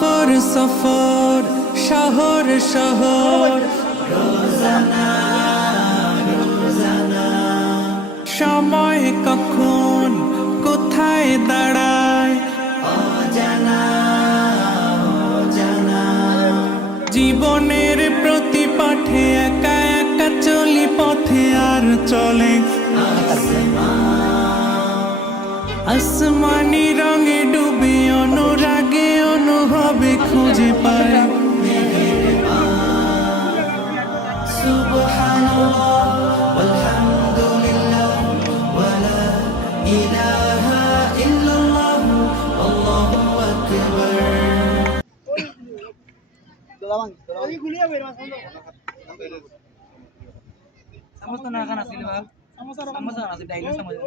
সফর সফর শহর শহর রোজানা রোজানা সময় কখন কোথায় দাঁড়ায় অজানা অজানা জীবনের প্রতি পাঠে একা একা চলি পথে আর চলে আসমানি রঙে ডুবে অনুরাগে অনুভবে খুঁজে পায় সুবহানাল্লাহ ওয়ালহামদুলিল্লাহ ওয়ালা ইলাহা ইল্লাল্লাহ আল্লাহু আকবার Samosa na ka na sila ba? Samosa na si Dino samosa.